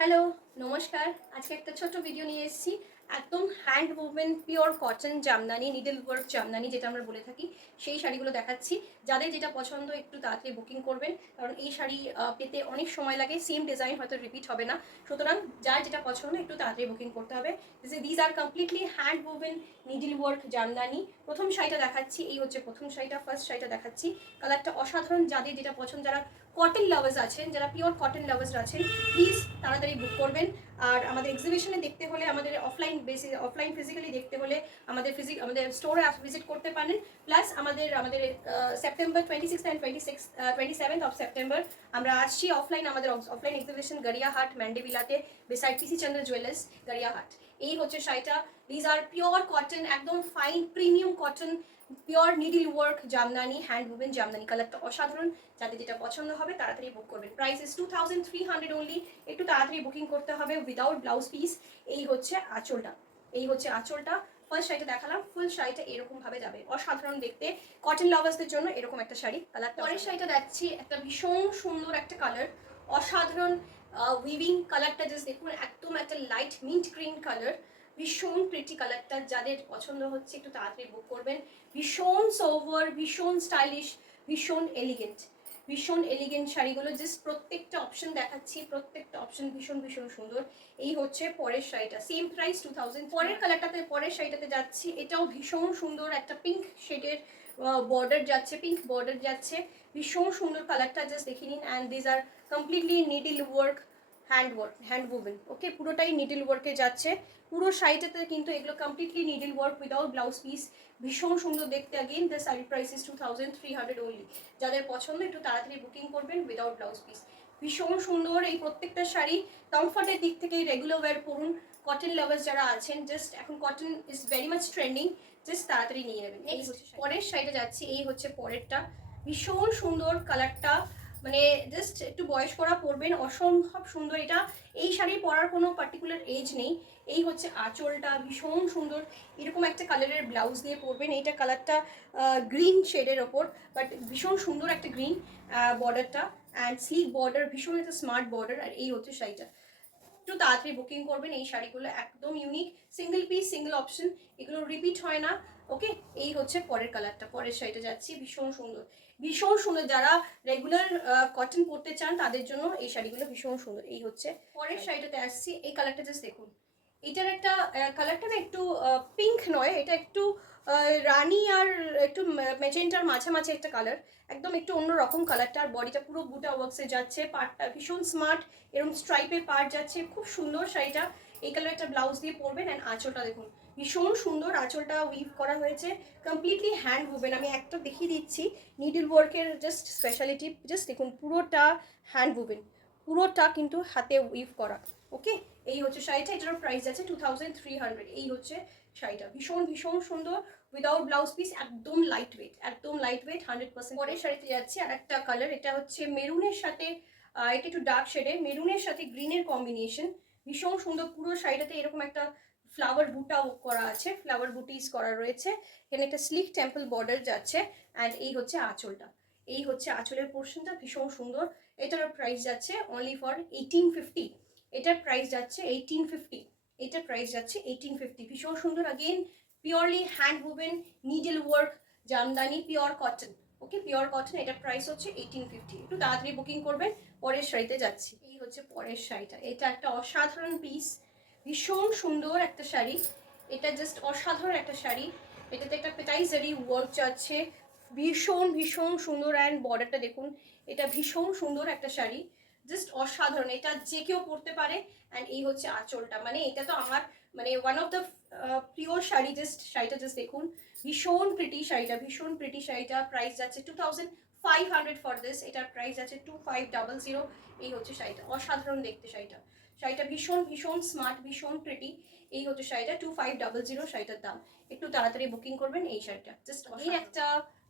Hello, নমস্কার। আজকে একটা ছোট্ট ভিডিও নিয়ে এসেছি। একদম hand movement pure cotton Jamdani, needle work Jamdani যেটা আমরা বলে থাকি, সেই শাড়িগুলো দেখাচ্ছি। যাদের যেটা পছন্দ একটু তাড়াতাড়ি বুকিং করবেন, কারণ এই শাড়ি পেতে অনেক সময় লাগে। সেম ডিজাইন হয়তো রিপিট হবে না, সুতরাং যার যেটা পছন্দ একটু তাড়াতাড়ি বুকিং করতে হবে। These are completely hand movement needle work Jamdani. প্রথম শাড়িটা দেখাচ্ছি, এই হচ্ছে প্রথম শাড়িটা, ফার্স্ট শাড়িটা দেখাচ্ছি। কালারটা অসাধারণ। যাদের যেটা পছন্দ, যারা কটন লাভার্স আছেন, যারা পিওর কটন লাভার্স আছেন, প্লিজ তাড়াতাড়ি বুক করবেন। আর আমাদের এক্সিবিশনে দেখতে হলে, আমাদের অফলাইন ফিজিক্যালি দেখতে হলে আমাদের স্টোরে ভিজিট করতে পারেন। প্লাস আমাদের সেপ্টেম্বর 26 অ্যান্ড 27 অফ সেপ্টেম্বর আমরা আসছি অফলাইন। আমাদের অফলাইন এক্সিবিশন গড়িয়াহাট ম্যান্ডেবিলাতে, বিসাইড পিসি চন্দ্র জুয়েলার্স, গড়িয়াহাট। এই হচ্ছে শাড়িটা। দিজ আর পিওর কটন, একদম fine premium cotton, pure needle work Jamdani, hand movement Jamdani. কালারটা অসাধারণ। যাদের যেটা পছন্দ হবে তাড়াতাড়ি বুক করবেন। Price is 2300 only. একটু তাড়াতাড়ি বুকিং করতে হবে উইদাউট ব্লাউজ পিস। এই হচ্ছে আঁচলটা, এই হচ্ছে আঁচলটা। ফার্স্ট শাড়িটা দেখালাম, ফুল শাড়িটা এরকম ভাবে যাবে, অসাধারণ দেখতে। কটন লাভার্সদের জন্য এরকম একটা শাড়ি। কালারটা, পরের শাড়িটা দেখছি, একটা ভীষণ সুন্দর একটা কালার, অসাধারণ উইভিং। কালারটা জাস্ট দেখুন, একদম একটা লাইট মিন্ট গ্রিন কালার, ভীষণ প্রিটি কালারটা। যাদের পছন্দ হচ্ছে একটু তাড়াতাড়ি বুক করবেন। ভীষণ সোভার, ভীষণ স্টাইলিশ, ভীষণ এলিগেন্ট, ভীষণ এলিগেন্ট শাড়িগুলো। জাস্ট প্রত্যেকটা অপশন দেখাচ্ছি, প্রত্যেকটা অপশন ভীষণ ভীষণ সুন্দর। এই হচ্ছে পরের শাড়িটা, সেম প্রাইস 2000। পরের কালারটাতে, পরের শাড়িটাতে যাচ্ছি, এটাও ভীষণ সুন্দর, একটা পিঙ্ক শেডের বর্ডার যাচ্ছে, পিঙ্ক বর্ডার যাচ্ছে, ভীষণ সুন্দর কালারটা। জাস্ট দেখে নিন। And these are completely needle work, hand woven. Okay, পুরোটাই নিডল ওয়ার্কে যাচ্ছে। পুরো শাড়িটাতে কিন্তু এগুলো completely needle work without blouse piece. ভীষণ সুন্দর দেখতে। Again the sari price is 2300 only. যাদের পছন্দ একটু তাড়াতাড়ি বুকিং করবেন উইদাউট ব্লাউজ পিস। ভীষণ সুন্দর এই প্রত্যেকটা শাড়ি। কমফর্টের দিক থেকে রেগুলার ওয়্যার পরুন। কটন লাভার্স যারা আছেন, জাস্ট এখন cotton is very much trending, just তাড়াতাড়ি নিয়ে নেবেন। এই হচ্ছে পরের শাড়িটা যাচ্ছি, এই হচ্ছে পরেরটা। ভীষণ সুন্দর কালারটা, মানে জাস্ট একটু বয়স করা পরবেন, অসম্ভব সুন্দর এটা। এই শাড়ি পরার কোনো পার্টিকুলার এজ নেই। এই হচ্ছে আঁচলটা, ভীষণ সুন্দর। এরকম একটা কালারের ব্লাউজ দিয়ে পরবেন। এইটা কালারটা গ্রিন শেডের ওপর, বাট ভীষণ সুন্দর একটা গ্রিন বর্ডারটা। অ্যান্ড স্লিক বর্ডার, ভীষণ একটা স্মার্ট বর্ডার। আর এই হচ্ছে শাড়িটা। একটু তাড়াতাড়ি বুকিং করবেন। এই শাড়িগুলো একদম unique, single piece, single option, এগুলো রিপিট হয় না। ওকে, এই হচ্ছে পরের কালারটা। পরের শাড়িটা যাচ্ছি, ভীষণ সুন্দর, ভীষণ সুন্দর। যারা রেগুলার কটন পরতে চান তাদের জন্য এই শাড়িগুলো ভীষণ সুন্দর। এই হচ্ছে পরের শাড়িটাতে আসছি। এই কালারটা জাস্ট দেখুন। এটার একটা কালারটা না একটু পিঙ্ক নয়, এটা একটু রানি আর একটু ম্যাজেন্টার মাঝামাঝি একটা কালার, একদম একটু অন্যরকম কালারটা। আর বডিটা পুরো বুটা ওয়ার্কসে যাচ্ছে, পার্টটা ভীষণ স্মার্ট, এরকম স্ট্রাইপের পার্ট যাচ্ছে, খুব সুন্দর শাড়িটা। এই কালার একটা ব্লাউজ দিয়ে পরবেন। অ্যান্ড আঁচলটা দেখুন, ভীষণ সুন্দর আঁচলটা উইভ করা হয়েছে, কমপ্লিটলি হ্যান্ড উভেন। আমি একটা দেখিয়ে দিচ্ছি নিডল ওয়ার্কের জাস্ট স্পেশালিটি। জাস্ট দেখুন, পুরোটা হ্যান্ড উভেন, পুরোটা কিন্তু হাতে উইভ করা। ওকে, এই হচ্ছে শাড়িটা। এটারও প্রাইস আছে 2300। এই হচ্ছে শাড়িটা, ভীষণ ভীষণ সুন্দর, উইদাউট ব্লাউজ পিস, একদম লাইট ওয়েট, একদম লাইট ওয়েট 100%। পরের শাড়িতে যাচ্ছে আর একটা কালার, এটা হচ্ছে মেরুনের সাথে, এটা একটু ডার্ক শেডে, মেরুনের সাথে গ্রিনের কম্বিনেশন, ভীষণ সুন্দর। পুরো শাড়িটাতে এরকম একটা ফ্লাওয়ার বুটা করা আছে, ফ্লাওয়ার বুটিস করা রয়েছে। এখানে একটা স্লিক টেম্পল বর্ডার যাচ্ছে। অ্যান্ড এই হচ্ছে আঁচলটা, এই হচ্ছে আঁচলের পোর্শনটা, ভীষণ সুন্দর। এটার প্রাইস যাচ্ছে অনলি ফর 1850। এটার প্রাইস যাচ্ছে 1850। এটার প্রাইস যাচ্ছে 1850। ভীষণ সুন্দর। Again purely hand woven needle work jamdani, pure cotton. Okay, pure cotton. এটার প্রাইস হচ্ছে 1850। একটু তাড়াতাড়ি বুকিং করবেন। পরের শাড়িতে যাচ্ছি। এই হচ্ছে পরের শাড়িটা। এটা একটা অসাধারণ পিস, ভীষণ সুন্দর একটা শাড়ি। এটা জাস্ট অসাধারণ একটা শাড়ি। এটাতে একটা পেটাইজারি ওয়ার্ক যাচ্ছে, ভীষণ ভীষণ সুন্দর। অ্যান্ড বর্ডারটা দেখুন, এটা ভীষণ সুন্দর একটা শাড়ি, জাস্ট অসাধারণ। এটা যে কেউ পরতে পারে। অ্যান্ড এই হচ্ছে আঁচলটা, মানে এটা তো আমার মানে ওয়ান অফ দ্য প্রিয় শাড়ি। জাস্ট শাড়িটা জাস্ট দেখুন, ভীষণ প্রিটি শাড়িটা, ভীষণ প্রিটি শাড়িটা। প্রাইস যাচ্ছে 2500 ফর দিস। এটার প্রাইস আছে 2500। এই হচ্ছে শাড়িটা, অসাধারণ দেখতে শাড়িটা। শাড়িটা ভীষণ ভীষণ স্মার্ট, ভীষণ প্রিটি। এই হচ্ছে শাড়িটা, 2500 শাড়িটার দাম। একটু তাড়াতাড়ি বুকিং করবেন এই শাড়িটা। জাস্ট এই একটা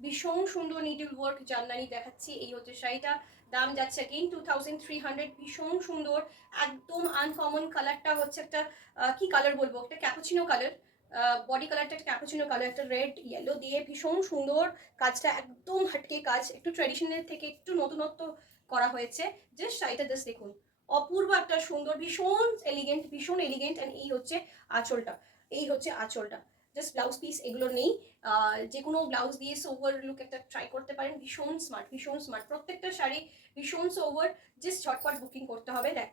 ভীষণ সুন্দর নিডল ওয়ার্ক জামদানি দেখাচ্ছি। এই হচ্ছে শাড়িটা, দাম যাচ্ছে अगेन 2300। ভীষণ সুন্দর, একদম আনকমন। কালারটা হচ্ছে একটা কি কালার বলবো, একটা ক্যাপুচিনো কালার। বডি কালারটা একটা ক্যাপুচিনো কালার, একটা রেড ইয়েলো দিয়ে, ভীষণ সুন্দর। কাজটা একদম হাটকে কাজ, একটু ট্র্যাডিশনাল থেকে একটু নতুনত্ব করা হয়েছে। জাস্ট শাড়িটা জাস্ট দেখুন, অপূর্ব একটা সুন্দর, ভীষণ এলিগেন্ট, ভীষণ এলিগেন্ট। অ্যান্ড এই হচ্ছে আঁচলটা, এই হচ্ছে আঁচলটা। জাস্ট ব্লাউজ পিস এগুলো নেই, যে কোনো ব্লাউজ দিয়ে সোভার লুক একটা ট্রাই করতে পারেন। ভীষণ স্মার্ট, ভীষণ স্মার্ট, প্রত্যেকটা শাড়ি ভীষণ সোভার। জাস্ট ঝটপট বুকিং করতে হবে। দেখ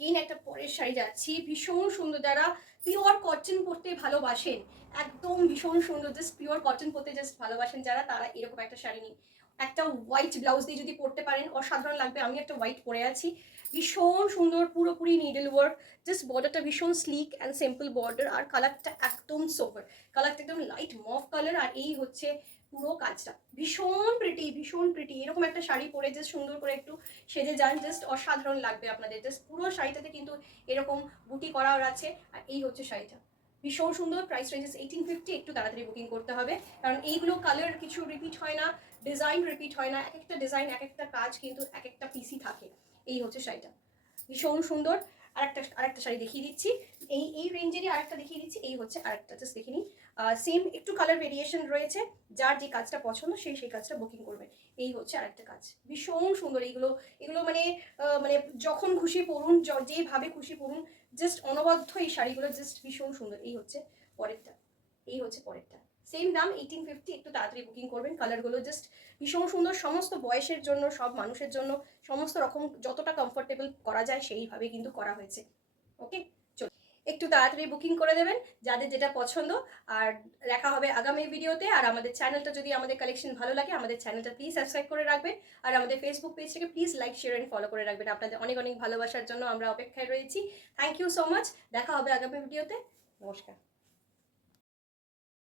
গেইন একটা পরের শাড়ি যাচ্ছি, ভীষণ সুন্দর। যারা পিওর কটন পরতে ভালোবাসেন, একদম ভীষণ সুন্দর, জাস্ট পিওর কটন পরতে জাস্ট ভালোবাসেন যারা, তারা এরকম একটা শাড়ি নিন। একটা হোয়াইট ব্লাউজ দিয়ে যদি পরতে পারেন অসাধারণ লাগবে। আমি একটা হোয়াইট পরে আছি, ভীষণ সুন্দর, পুরোপুরি নিডল ওয়ার্ক। জাস্ট বর্ডারটা ভীষণ স্লিক অ্যান্ড সিম্পল বর্ডার, আর কালারটা একদম সোভার, কালারটা একদম লাইট মফ কালার। আর এই হচ্ছে পুরো কাজটা, ভীষণ প্রিটি, ভীষণ প্রিটি। এরকম একটা শাড়ি পরে জাস্ট সুন্দর করে একটু সেজে যান, জাস্ট অসাধারণ লাগবে আপনাদের। জাস্ট পুরো শাড়িটাতে কিন্তু এরকম বুটি করা আছে। আর এই হচ্ছে শাড়িটা, ভীষণ সুন্দর। Price ranges 1850। একটু তাড়াতাড়ি বুকিং করতে হবে, কারণ এইগুলো কালার কিছু রিপিট হয় না, ডিজাইন রিপিট হয় না। এক একটা ডিজাইন, এক একটা কাজ কিন্তু এক একটা পিসি থাকে। এই হচ্ছে শাড়িটা, ভীষণ সুন্দর। আরেকটা শাড়ি দেখিয়ে দিচ্ছি, এই রেঞ্জেরই আরেকটা দেখিয়ে দিচ্ছি। এই হচ্ছে আরেকটা, জাস্ট দেখে নিন। সেম একটু কালার ভেরিয়েশন রয়েছে, যার যে কাজটা পছন্দ সেই কাজটা বুকিং করবেন। এই হচ্ছে আরেকটা কাজ, ভীষণ সুন্দর। এগুলো মানে মানে যখন খুশি পরুন, যেভাবে খুশি পরুন, জাস্ট অনবদ্য এই শাড়িগুলো জাস্ট ভীষণ সুন্দর। এই হচ্ছে পরেরটা, এই হচ্ছে পরেরটা। সেম দাম 1850। একটু তাড়াতাড়ি বুকিং করবেন। কালারগুলো জাস্ট ভীষণ সুন্দর, সমস্ত বয়সের জন্য, সব মানুষের জন্য, সমস্ত রকম যতটা কমফোর্টেবল করা যায় সেইভাবে কিন্তু করা হয়েছে। ওকে, চল একটু তাড়াতাড়ি বুকিং করে দেবেন যাদের যেটা পছন্দ। আর দেখা হবে আগামী ভিডিওতে। আর আমাদের চ্যানেলটা, যদি আমাদের কালেকশন ভালো লাগে, আমাদের চ্যানেলটা প্লিজ সাবস্ক্রাইব করে রাখবেন। আর আমাদের ফেসবুক পেজটাকে please like, share and follow করে রাখবেন। আপনাদের অনেক অনেক ভালোবাসার জন্য আমরা অপেক্ষায় রয়েছি। Thank you so much. দেখা হবে আগামী ভিডিওতে। নমস্কার।